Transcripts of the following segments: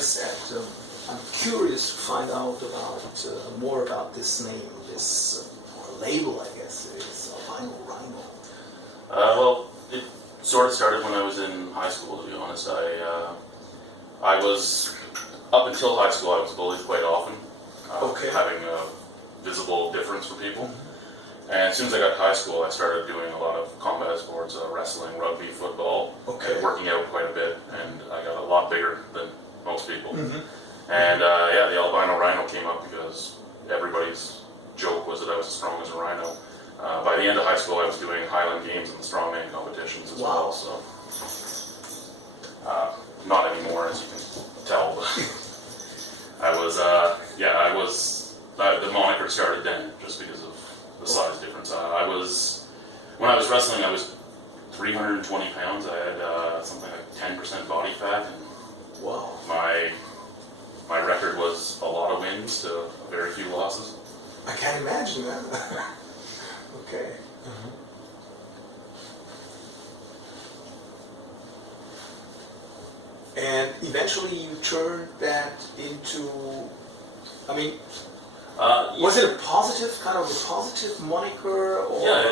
I said, I'm curious to find out about more about this name, this label, I guess it is, Albino Rhino. Well, it sort of started when I was in high school, to be honest. I was, up until high school, I was bullied quite often, having a visible difference for people. Mm-hmm. And as soon as I got to high school, I started doing a lot of combat sports, wrestling, rugby, football, and working out quite a bit, and I got a lot bigger than most people. Mm-hmm. And the Albino Rhino came up because everybody's joke was that I was as strong as a rhino. By the end of high school, I was doing Highland Games and the strongman competitions as well. So, not anymore, as you can tell. But I was. The moniker started then, just because of the size difference. When I was wrestling, I was 320 pounds. I had something like 10% body fat, and my record was a lot of wins to very few losses. I can't imagine that. Okay. Mm-hmm. And eventually you turned that into, was it a positive moniker? Or? Yeah,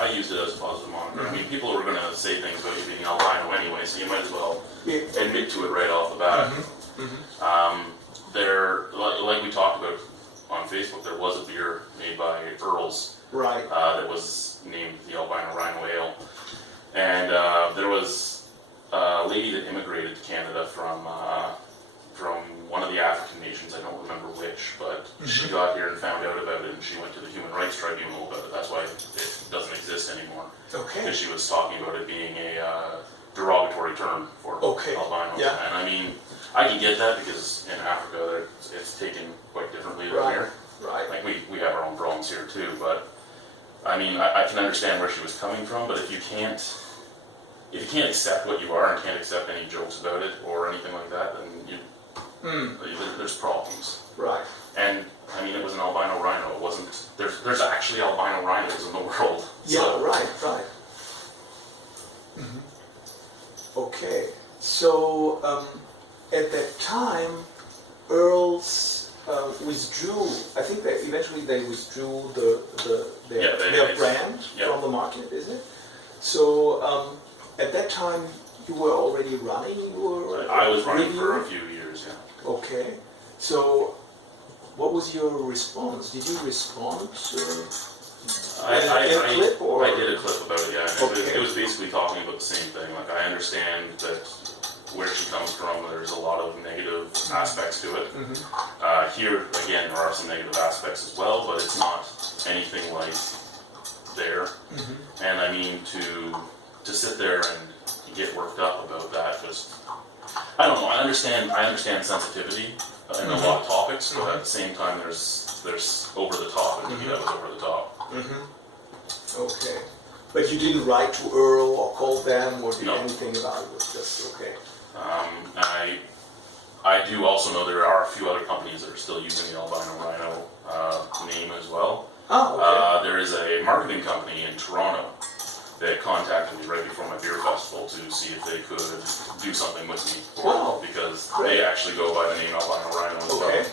I used it as a positive moniker. Mm-hmm. I mean, people were going to say things about you being albino anyway, so you might as well admit to it right off the bat. Mm-hmm. Mm-hmm. Like we talked about on Facebook, there was a beer made by Earl's that was named the Albino Rhino Ale. And there was a lady that immigrated to Canada from one of the African nations, I don't remember which, but she got here and found out about it, and she went to the Human Rights Tribunal about it. That's why it doesn't exist anymore. Okay. Because she was talking about it being a derogatory term for albinos. Yeah. And I mean, I can get that because in Africa it's taken quite differently than here. Right. Like we have our own problems here too, but I mean, I can understand where she was coming from, but if you can't accept what you are and can't accept any jokes about it or anything like that, then there's problems. Right. And I mean, it was an albino rhino. It wasn't. There's actually albino rhinos in the world. Yeah. So. Right. Mm-hmm. Okay. So at that time, Earls withdrew. I think that eventually they withdrew their brand from the market, isn't it? So at that time, you were already running. I was running for a few years. Yeah. Okay. So what was your response? Did you respond to a clip? Or? I did a clip about it. Yeah. It was basically talking about the same thing. Like, I understand that where she comes from, there's a lot of negative aspects to it. Mm-hmm. Here, again, there are some negative aspects as well, but it's not anything like there. Mm-hmm. And I mean, to sit there and get worked up about that, just, I don't know, I understand sensitivity in a lot of topics, but at the same time, there's over the top, and to me that was over the top. Mm-hmm. Okay. But you didn't write to Earl or call them or do anything about it? It was just okay. I do also know there are a few other companies that are still using the Albino Rhino name as well. Oh, okay. There is a marketing company in Toronto that contacted me right before my beer festival to see if they could do something with me. Because they actually go by the name Albino Rhino as well.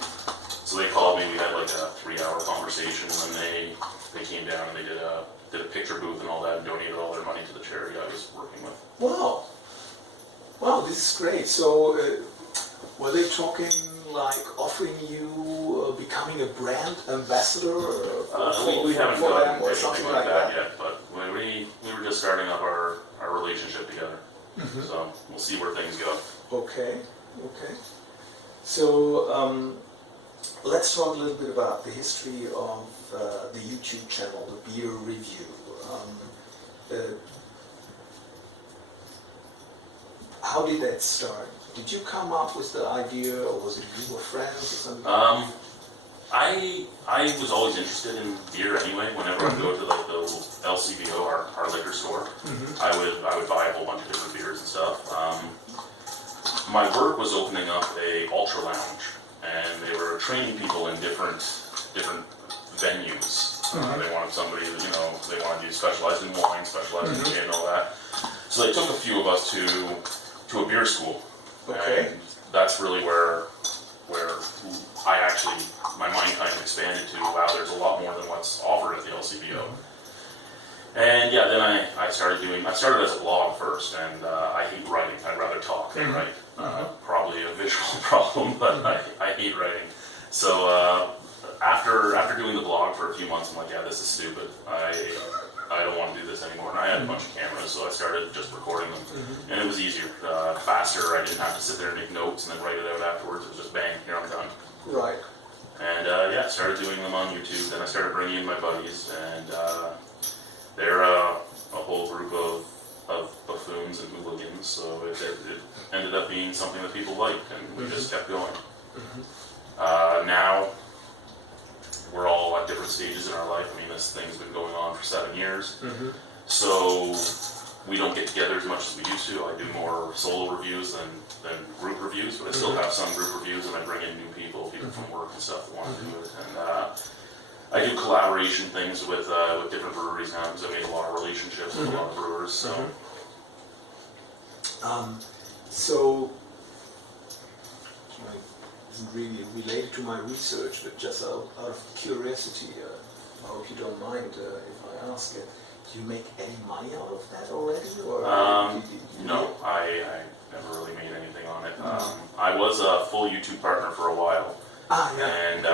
So they called me, we had like a 3-hour conversation, and then they came down and they did a picture booth and all that, and donated all their money to the charity I was working with. Wow, this is great. So were they talking like offering you becoming a brand ambassador? We haven't done anything like that yet, but we were just starting up our relationship together. Mm-hmm. So we'll see where things go. Okay. So let's talk a little bit about the history of the YouTube channel, the Beer Review. How did that start? Did you come up with the idea, or was it you or friends or something? I was always interested in beer anyway. Whenever I go to like the LCBO, our liquor store, I would buy a whole bunch of different beers and stuff. My work was opening up a ultra lounge, and they were training people in different venues. They wanted somebody that, they wanted you specialized in wine, specialized in gin, and all that. So they took a few of us to a beer school. Okay. And that's really where I actually, my mind kind of expanded to, wow, there's a lot more than what's offered at the LCBO. And yeah, then I started as a blog first, and I hate writing. I'd rather talk than write. Probably a visual problem, but I hate writing. So after doing the blog for a few months, I'm like, yeah, this is stupid. I don't want to do this anymore. And I had a bunch of cameras, so I started just recording them. And it was easier, faster. I didn't have to sit there and make notes and then write it out afterwards. It was just bang, here I'm done. Right. And yeah, started doing them on YouTube. Then I started bringing in my buddies, and they're a whole group of buffoons and hooligans. So it ended up being something that people liked, and we just kept going. Now we're all at different stages in our life. I mean, this thing's been going on for 7 years, so we don't get together as much as we used to. I do more solo reviews than group reviews, but I still have some group reviews, and I bring in new people from work and stuff that want to do it. And I do collaboration things with different breweries now, because I made a lot of relationships with a lot of brewers. So, so isn't really related to my research, but just out of curiosity, I hope you don't mind if I ask it. Do you make any money out of that already? Or no, I never really made anything on it. I was a full YouTube partner for a while, and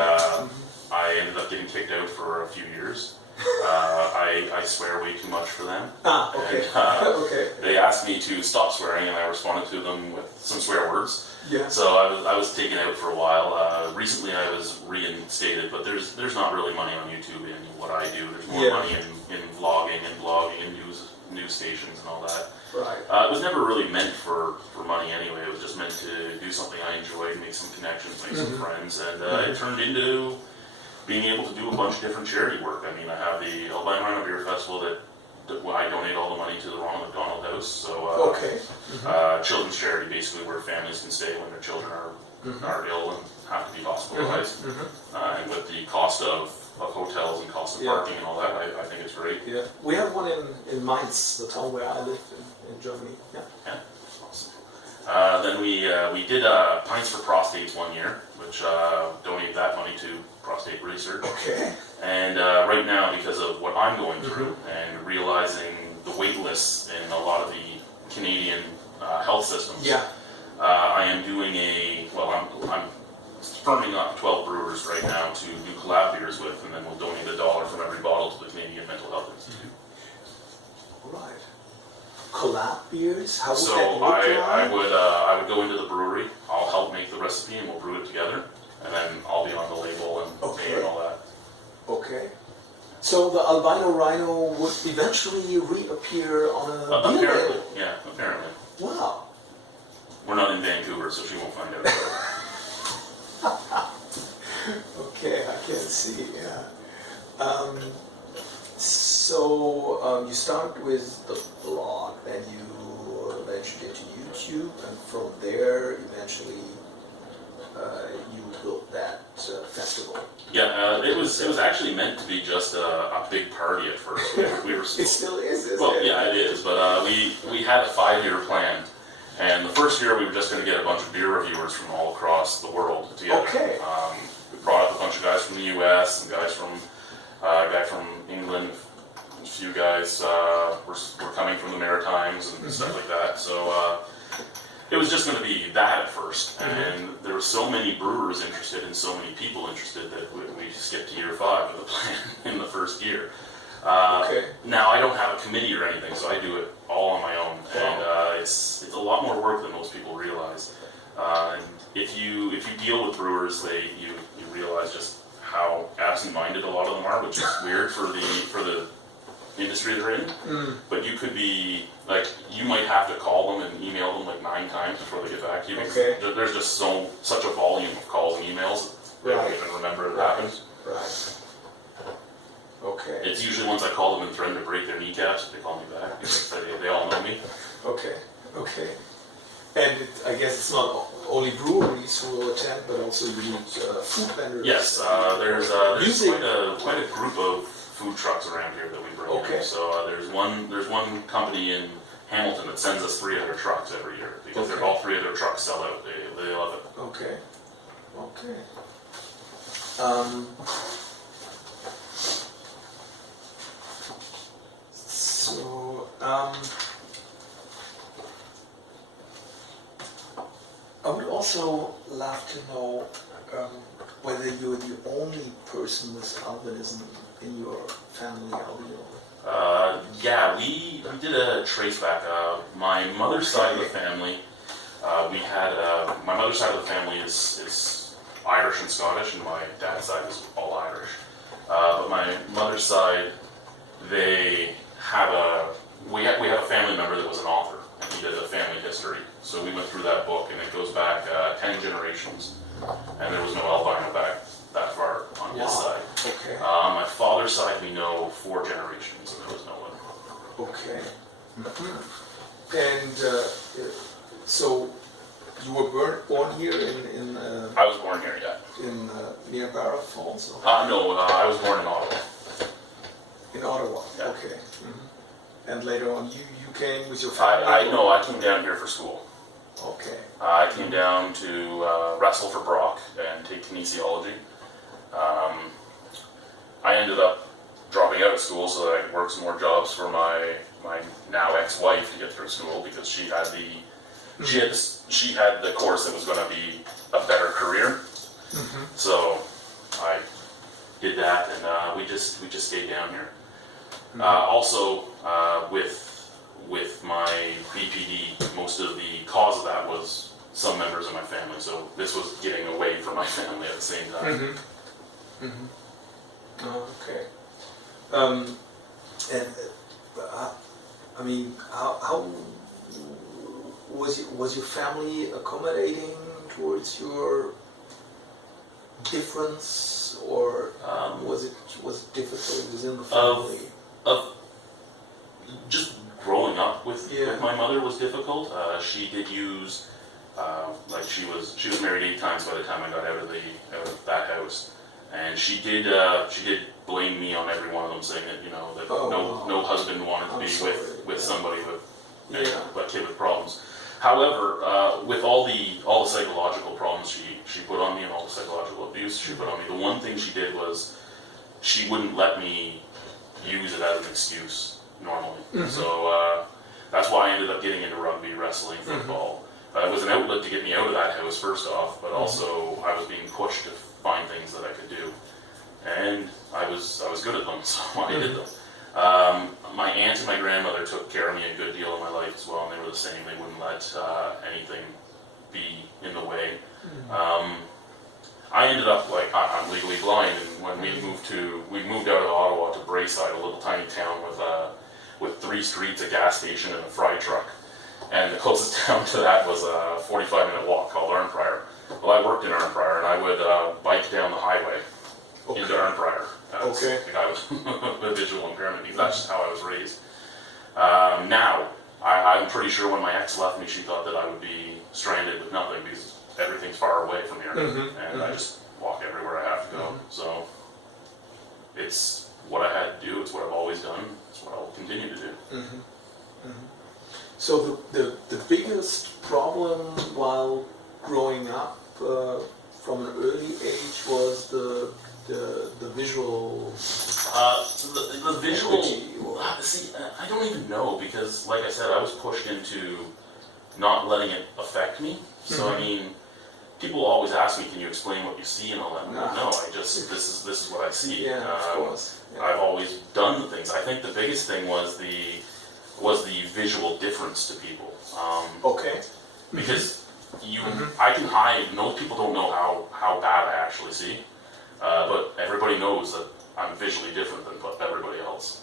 I ended up getting kicked out for a few years. I swear way too much for them. Okay. And, they asked me to stop swearing, and I responded to them with some swear words. Yeah. So I was taken out for a while. Recently, I was reinstated, but there's not really money on YouTube in what I do. There's more money in vlogging and blogging and news stations and all that. Right. It was never really meant for money anyway. It was just meant to do something I enjoyed, make some connections, make some friends, and it turned into being able to do a bunch of different charity work. I mean, I have the Albino Rhino Beer Festival that I donate all the money to the Ronald McDonald House. So children's charity, basically, where families can stay when their children are ill and have to be hospitalized. And with the cost of hotels and cost of parking and all that, I think it's great. Yeah, we have one in Mainz, the town where I live in Germany. Yeah, awesome. Then we did Pints for Prostates one year, which donated that money to prostate research. Okay. And right now, because of what I'm going through and realizing the wait lists in a lot of the Canadian health systems, I am doing I'm firming up 12 brewers right now to do collab beers with, and then we'll donate $1 from every bottle to the Canadian Mental Health Institute. Right. Collab beers? How would So that look like? I would go into the brewery. I'll help make the recipe, and we'll brew it together, and then I'll be on the label and name and all that. Okay. So the Albino Rhino would eventually reappear on a beer Apparently, label? yeah, apparently. Wow. We're not in Vancouver, so she won't find out. Okay, I can see, so you start with the blog, then you ventured into YouTube, and from there, eventually, you built that festival. Yeah, it was actually meant to be just a big party at first. We were It still is, isn't well, it? yeah, it is. But we had a 5-year plan, and the first year we were just going to get a bunch of beer reviewers from all across the world together. Okay. We brought up a bunch of guys from the U.S. and guys from a guy from England. A few guys were coming from the Maritimes and stuff like that. So it was just going to be that at first, and there were so many brewers interested and so many people interested that we skipped to year 5 of the plan in the first year. Now I don't have a committee or anything, so I do it all on my own, and it's a lot more work than most people realize. And if you deal with brewers, you realize just how absent-minded a lot of them are, which is weird for the industry they're in. But you could be like, you might have to call them and email them like 9 times before they get back to you. Because there's just such a volume of calls and emails that they don't even remember it happened. Right. Okay. It's usually once I call them and threaten to break their kneecaps that they call me back. They all know me. Okay. And I guess it's not only breweries who will attend, but also you need food vendors. Yes, there's quite a group of food trucks around here that we bring in. So there's one company in Hamilton that sends us 3 other trucks every year because they're all 3 of their trucks sell out. They love it. Okay. Okay. So, I would also love to know whether you're the only person with albinism in your family, Albino. Yeah, we did a trace back. My mother's side of the family, we had my mother's side of the family is Irish and Scottish, and my dad's side is all Irish. But my mother's side, they have we have a family member that was an author, and he did a family history. So we went through that book, and it goes back 10 generations, and there was no albino back that far on his side. Okay. My father's side, we know 4 generations, and there was no one. Okay. And so you were born here in I was born here, yeah. near Barra Falls? Or? No, I was born in Ottawa. In Ottawa. Yeah. Okay. And later on, you came with your family? I came down here for school. Okay. I came down to wrestle for Brock and take kinesiology. I ended up dropping out of school so that I could work some more jobs for my now ex-wife to get through school because she had the course that was going to be a better career. So I did that, and we just stayed down here. Also, with my BPD, most of the cause of that was some members of my family. So this was getting away from my family at the same time. Okay. And I mean, how was your family accommodating towards your difference, or was it difficult within the family? Just growing up with my mother was difficult. She did use she was married 8 times by the time I got out of that house, and she did blame me on every one of them, saying that no husband wanted to be with somebody with a kid with problems. However, with all the psychological problems she put on me and all the psychological abuse she put on me, the one thing she did was she wouldn't let me use it as an excuse normally. So that's why I ended up getting into rugby, wrestling, football. It was an outlet to get me out of that house first off, but also I was being pushed to find things that I could do, and I was good at them, so I did them. My aunt and my grandmother took care of me a good deal in my life as well, and they were the same. They wouldn't let anything be in the way. I ended up I'm legally blind, and when we moved out of Ottawa to Brayside, a little tiny town with 3 streets, a gas station, and a fry truck. And the closest town to that was a 45-minute walk called Arnprior. Well, I worked in Arnprior, and I would bike down the highway into Arnprior. The guy with the visual impairment, because that's just how I was raised. Now, I'm pretty sure when my ex left me, she thought that I would be stranded with nothing because everything's far away from here, and I just walk everywhere I have to go. So it's what I had to do. It's what I've always done. It's what I'll continue to do. So the biggest problem while growing up from an early age was the visual. The visual. See, I don't even know because, like I said, I was pushed into not letting it affect me. So I mean, people always ask me, "Can you explain what you see?" and all that. No, this is what I see. Yeah, of course. I've always done the things. I think the biggest thing was the visual difference to people. Because I can hide. Most people don't know how bad I actually see, but everybody knows that I'm visually different than everybody else.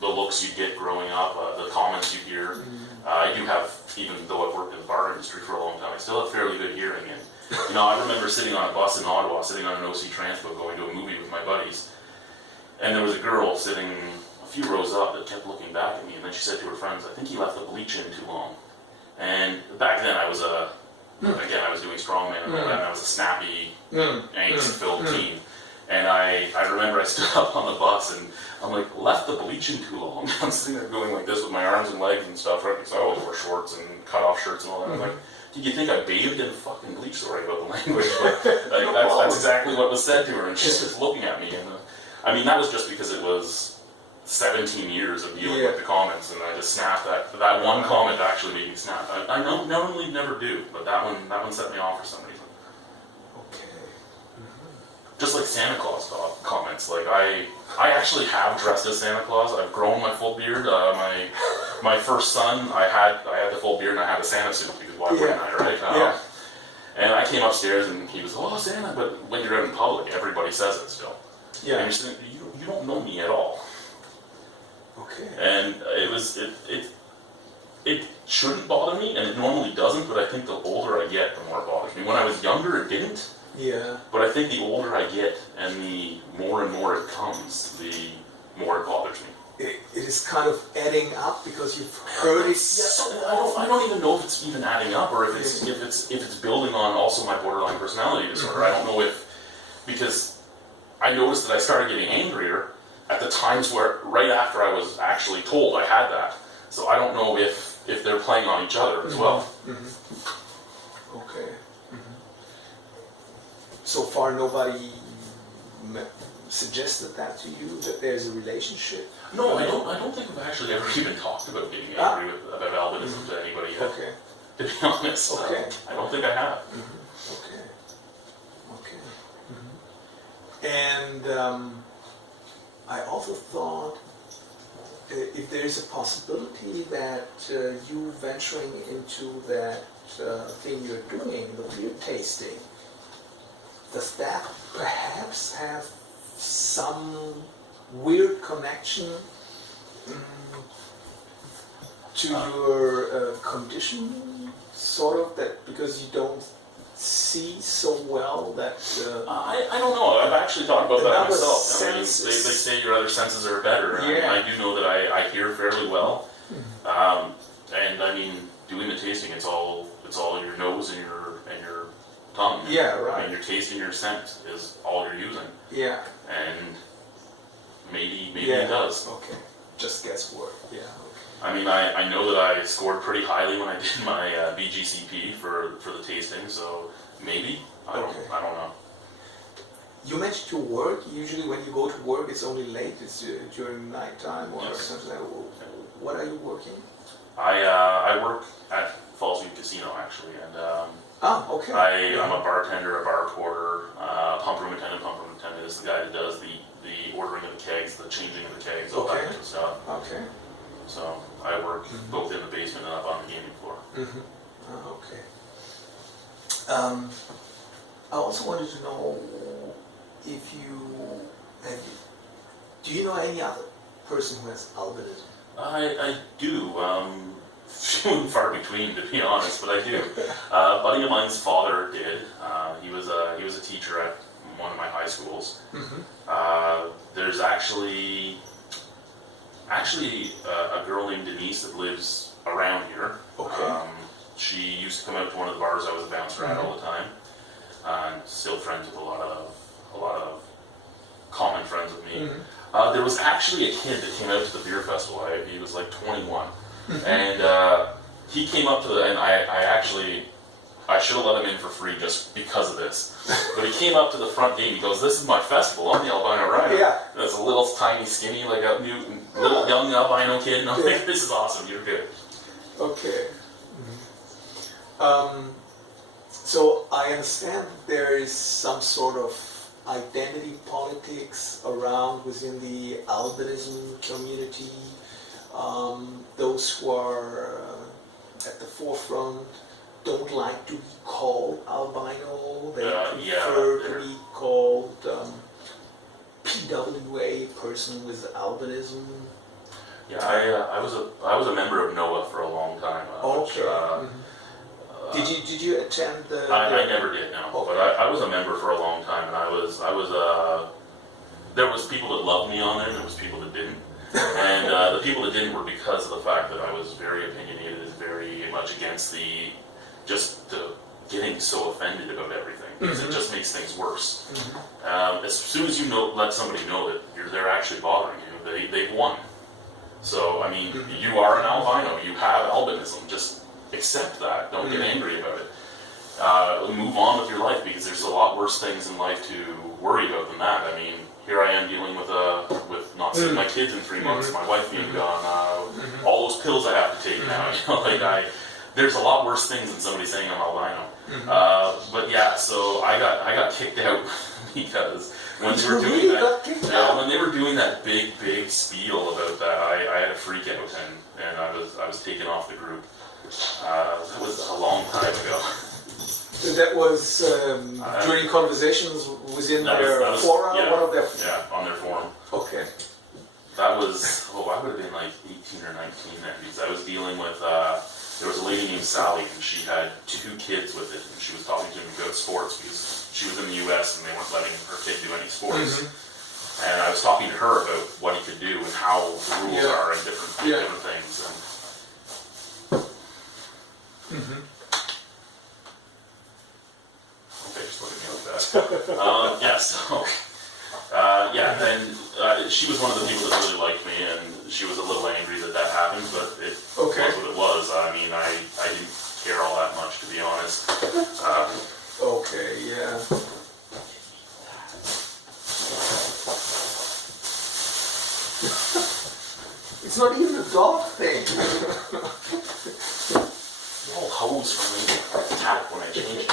The looks you get growing up, the comments you hear. I do have, even though I've worked in the bar industry for a long time, I still have fairly good hearing. And I remember sitting on a bus in Ottawa, sitting on an OC Transpo, going to a movie with my buddies, and there was a girl sitting a few rows up that kept looking back at me, and then she said to her friends, "I think he left the bleach in too long." And back then I was I was doing strongman and all that, and I was a snappy, angst-filled teen. And I remember I stood up on the bus and I'm like, left the bleaching too long. I'm sitting there going like this with my arms and legs and stuff, right? Because I always wore shorts and cut off shirts and all that. I'm like, did you think I bathed in fucking bleach? Sorry about the language, but like, that's exactly what was said to her. And she's just looking at me. And I mean, that was just because it was 17 years of dealing with the comments, and I just snapped that one comment actually made me snap. I normally never do, but that one set me off for some reason. Just like Santa Claus comments, like I actually have dressed as Santa Claus. I've grown my full beard. My first son, I had the full beard and I had a Santa suit because why wouldn't I, right? And I came upstairs and he was, oh, Santa, but when you're out in public, everybody says it still. Yeah. And you're saying, you don't know me at all. Okay. And it shouldn't bother me, and it normally doesn't. But I think the older I get, the more it bothers me. When I was younger, it didn't. Yeah. But I think the older I get and the more and more it comes, the more it bothers me. It is kind of adding up because you've heard it. I don't even know if it's even adding up or if it's building on also my borderline personality disorder. I don't know because I noticed that I started getting angrier at the times where right after I was actually told I had that. So I don't know if they're playing on each other as well. Okay. So far, nobody suggested that to you, that there's a relationship? No, I don't think I've actually ever even talked about getting angry about albinism to anybody yet. Okay. To be honest. Okay. I don't think I have. Okay. And I also thought if there is a possibility that you venturing into that thing you're doing, the beer tasting, does that perhaps have some weird connection to your condition, sort of, that because you don't see so well that... I don't know. I've actually thought about that myself. I mean, they say your other senses are better. Yeah. I do know that I hear fairly well. And I mean, doing the tasting, it's all your nose and your tongue. Yeah, right. I mean, your taste and your scent is all you're using. Yeah. And maybe it does. Okay. Just guesswork. Yeah. Okay. I mean, I know that I scored pretty highly when I did my BGCP for the tasting, so maybe. I don't know. You mentioned your work. Usually when you go to work, it's only late. It's during nighttime or something like that. What are you working? I work at Fallsview Casino, actually, and okay. I'm a bartender, a bar porter, pump room attendant. Pump room attendant is the guy that does the ordering of the kegs, the changing of the kegs, all that kind of stuff. Okay. So I work both in the basement and up on the gaming floor. Okay. I also wanted to know if do you know any other person who has albinism? I do. Few and far between, to be honest, but I do. A buddy of mine's father did. He was a teacher at one of my high schools. There's actually a girl named Denise that lives around here. Okay. She used to come out to one of the bars I was a bouncer at all the time, and still friends with a lot of common friends with me. There was actually a kid that came out to the beer festival. He was like 21, and he came up to and I should have let him in for free just because of this. But he came up to the front gate and he goes, "This is my festival. I'm the Albino Rhino." Yeah. And it's a little tiny, skinny, like a little young albino kid. And I'm like, "This is awesome. You're good." Okay. So I understand there is some sort of identity politics around within the albinism community. Those who are at the forefront don't like to be called albino. They prefer to be called PWA, person with albinism. Yeah, I was a member of NOAA for a long time. Did you attend the? I never did, no. Okay. But I was a member for a long time, and I was there was people that loved me on there, and there was people that didn't. And the people that didn't were because of the fact that I was very opinionated and very much against the getting so offended about everything, because it just makes things worse. As soon as you let somebody know that they're actually bothering you, they've won. So, I mean, you are an albino, you have albinism, just accept that, don't get angry about it. Move on with your life, because there's a lot worse things in life to worry about than that. I mean, here I am dealing with not seeing my kids in 3 months, my wife being gone, all those pills I have to take now, you know, there's a lot worse things than somebody saying I'm albino. But yeah, so I got kicked out because when they were doing that, when they were doing that big spiel about that, I had a freak out and I was taken off the group. That was a long time ago. That was during conversations within their forum? Yeah, one of their on their forum. Okay. That was, I would have been like 18 or 19 then, because I was dealing with, there was a lady named Sally, and she had 2 kids with it, and she was talking to me about sports, because she was in the US and they weren't letting her kid do any sports. And I was talking to her about what he could do and how the rules are and different things. And okay, just look at me like that. And she was one of the people that really liked me, and she was a little angry that happened, but it was what it was. I mean, I didn't care all that much, to be honest. Okay, yeah. It's not even a dog thing. All hose for me. Tap when I change it.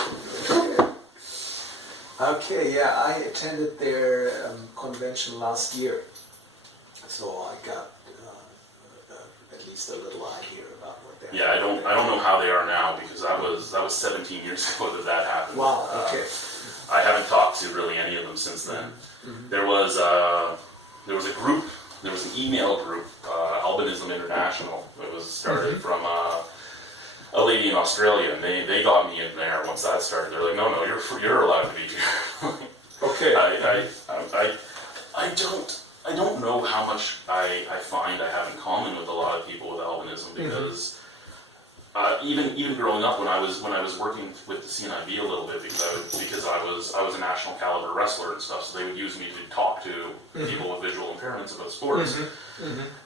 Okay, yeah, I attended their convention last year, so I got at least a little idea about what they're. Yeah, I don't know how they are now, because that was 17 years ago that happened. Wow. Okay. I haven't talked to really any of them since then. There was a group. There was an email group, Albinism International. It was started from a lady in Australia, and they got me in there once that started. They're like, no, you're allowed to be here. Okay. I don't know how much I find I have in common with a lot of people with albinism, because even growing up, when I was working with the CNIB a little bit, because I was a national caliber wrestler and stuff, so they would use me to talk to people with visual impairments about sports,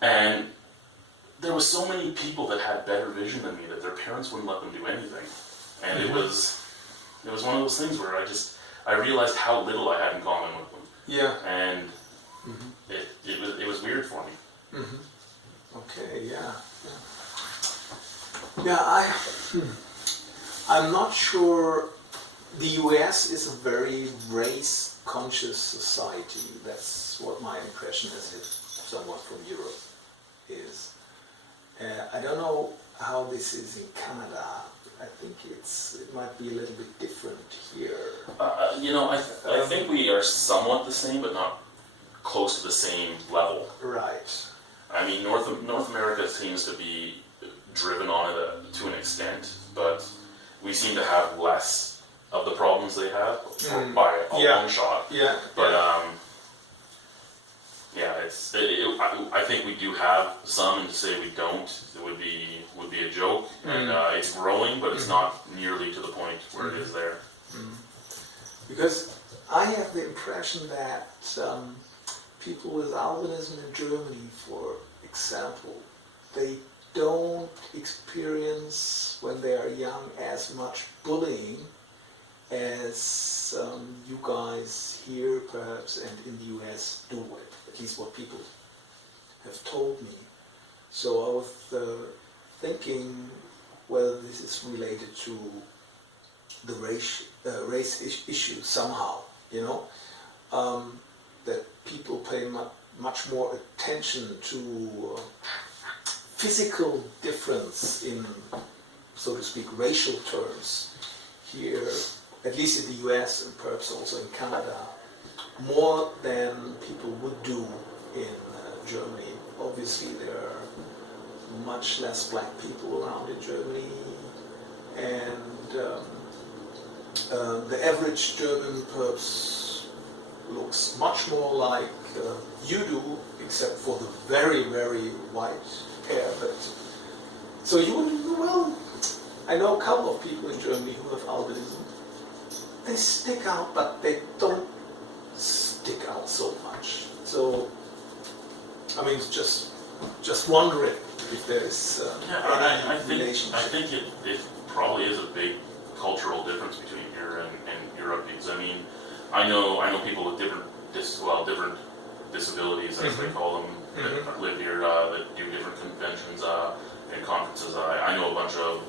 and there was so many people that had better vision than me that their parents wouldn't let them do anything, and it was one of those things where I realized how little I had in common with them. Yeah. And it was weird for me. Okay. Yeah. Yeah. I'm not sure. The US is a very race-conscious society. That's what my impression as someone from Europe is. I don't know how this is in Canada. I think it might be a little bit different here. I think we are somewhat the same, but not close to the same level. Right. I mean, North America seems to be driven on it to an extent, but we seem to have less of the problems they have by a long shot. Yeah. But I think we do have some, and to say we don't, it would be a joke. And it's growing, but it's not nearly to the point where it is there. Because I have the impression that people with albinism in Germany, for example, they don't experience when they are young as much bullying as you guys here perhaps and in the US do it, at least what people have told me. So I was thinking whether this is related to the race issue somehow, that people pay much more attention to physical difference in, so to speak, racial terms here, at least in the US and perhaps also in Canada, more than people would do in Germany. Obviously there are much less black people around in Germany, and the average German perhaps looks much more like you do, except for the very, very white hair. But so you would, well, I know a couple of people in Germany who have albinism. They stick out, but they don't stick out so much. So, I mean, it's just wondering if there is any relationship. I think it probably is a big cultural difference between here and Europe, because I mean, I know people with different disabilities, as they call them, that live here, that do different conventions and conferences. I know a bunch of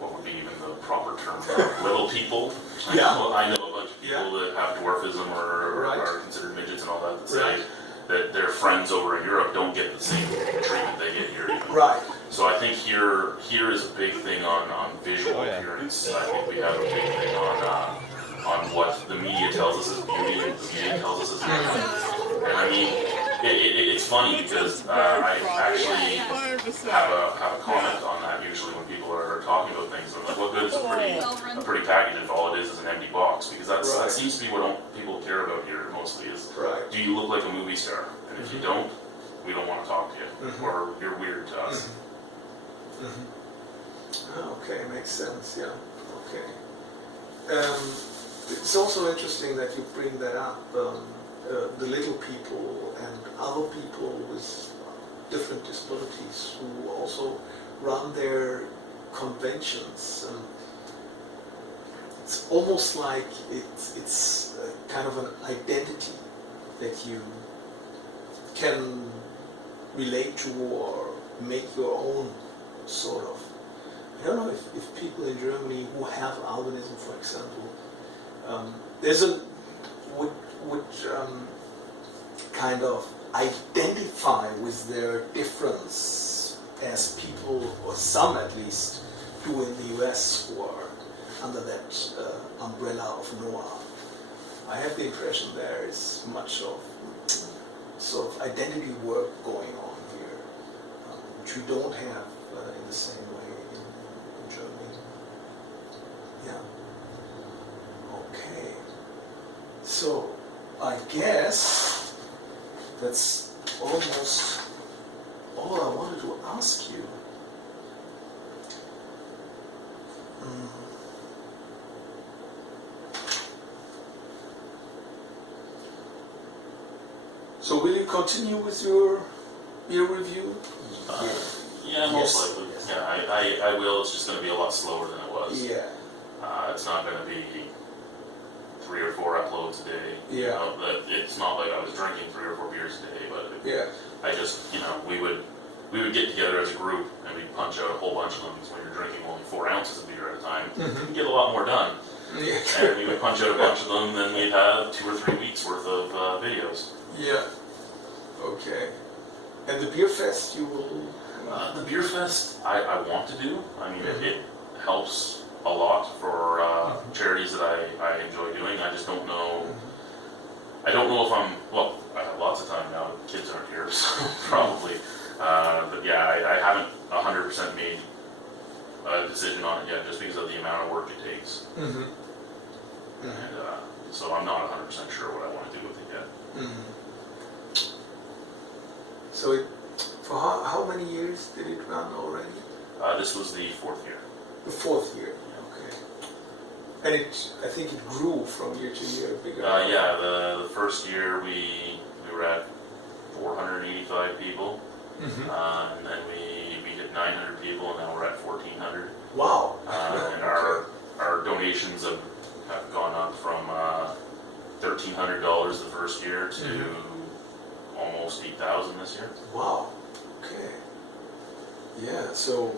what would be even the proper term? Little people. Yeah. I know a bunch of people that have dwarfism or are considered midgets and all that say that their friends over in Europe don't get the same treatment they get here. Even. Right. So I think here is a big thing on visual appearance. I think we have a big thing on what the media tells us is beauty and the media tells us is beauty. And I mean, it's funny because I actually have a comment on that usually when people are talking about things. I'm like, what good is a pretty package if all it is an empty box? Because that seems to be what people care about here mostly is, do you look like a movie star? And if you don't, we don't want to talk to you, or you're weird to us. Okay, makes sense, yeah. Okay. It's also interesting that you bring that up, the little people and other people with different disabilities who also run their conventions. It's almost like it's kind of an identity that you can relate to or make your own sort of. I don't know if people in Germany who have albinism, for example, would kind of identify with their difference as people, or some at least, do in the US who are under that umbrella of Noah. I have the impression there is much of sort of identity work going on here, which we don't have in the same way in Germany. Yeah. Okay. So I guess that's almost all I wanted to ask you. So will you continue with your beer review? Yeah, most likely. Yes. Yeah, I will. It's just going to be a lot slower than it was. Yeah. It's not going to be 3 or 4 uploads a day. Yeah. You know, it's not like I was drinking 3 or 4 beers a day, but I just, we would get together as a group and we'd punch out a whole bunch of them. Because when you're drinking only 4 ounces of beer at a time, you can get a lot more done. Yeah. And we would punch out a bunch of them, then we'd have 2 or 3 weeks worth of videos. Yeah. Okay. And the beer fest, you will. The beer fest, I want to do. I mean, it helps a lot for charities that I enjoy doing. I just don't know. I don't know if well, I have lots of time now. Kids aren't here, so probably. But yeah, I haven't 100% made a decision on it yet, just because of the amount of work it takes. And so I'm not 100% sure what I want to do with it yet. So for how many years did it run already? This was the 4th year. The 4th year. Okay. And I think it grew from year to year bigger. Yeah, the first year we were at 485 people, and then we hit 900 people, and now we're at 1,400. Wow. And our donations have gone up from $1,300 the first year to almost 8,000 this year. Wow. Okay. Yeah. So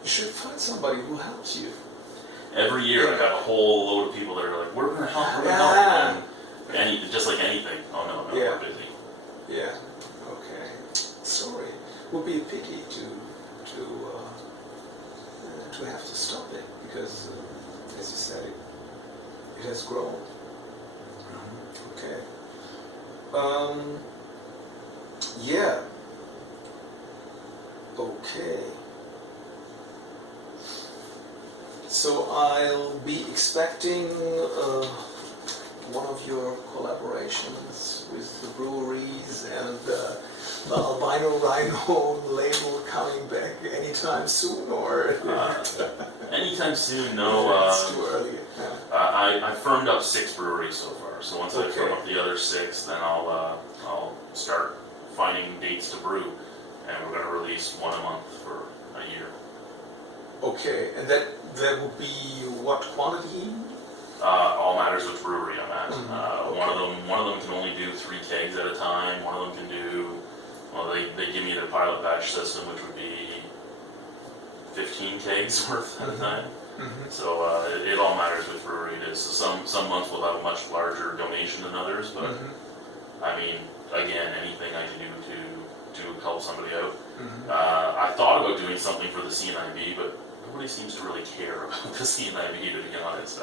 you should find somebody who helps you. Every year I have a whole load of people that are like, we're going to help, we're going to help. And just like anything. Oh no, we're busy. Yeah. Okay. Sorry. It would be a pity to have to stop it because, as you said, it has grown. Okay. Yeah. Okay. So I'll be expecting one of your collaborations with the breweries and the Albino Rhino label coming back anytime soon, or Anytime soon, no. it's too early? I firmed up 6 breweries so far. So once I firm up the other 6, then I'll start finding dates to brew, and we're going to release 1 a month for a year. Okay, and that would be what quantity? All matters which brewery I'm at. Okay. One of them can only do 3 kegs at a time. One of them can do, well, they give me their pilot batch system, which would be 15 kegs worth at a time. So it all matters which brewery it is. So some months will have a much larger donation than others, but I mean, again, anything I can do to help somebody out. I thought about doing something for the CNIB, but nobody seems to really care about the CNIB, to be honest.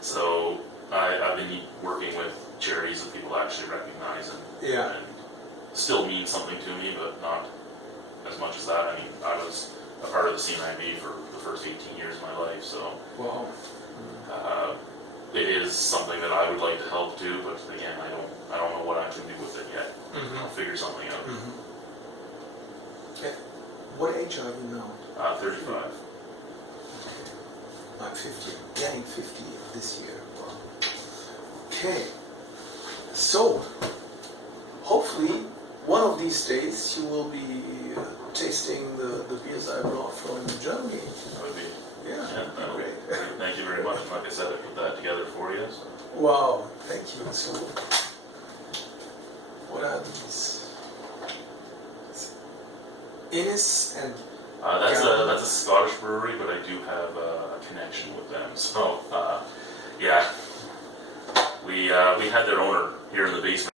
So I've been working with charities that people actually recognize and still mean something to me, but not as much as that. I mean, I was a part of the CNIB for the first 18 years of my life, so Wow. It is something that I would like to help do, but again, I don't know what I can do with it yet. I'll figure something out. Okay. What age are you now? 35. I'm 50. Getting 50 this year. Wow. Okay. So, hopefully, one of these days you will be tasting the beers I brought from Germany. That would be, Yeah, that'd be great. Thank you very much. Like I said, I put that together for you. So. Wow, thank you. So, what are these? Innis and That's a Scottish brewery, but I do have a connection with them. So, yeah, we had their owner here in the basement.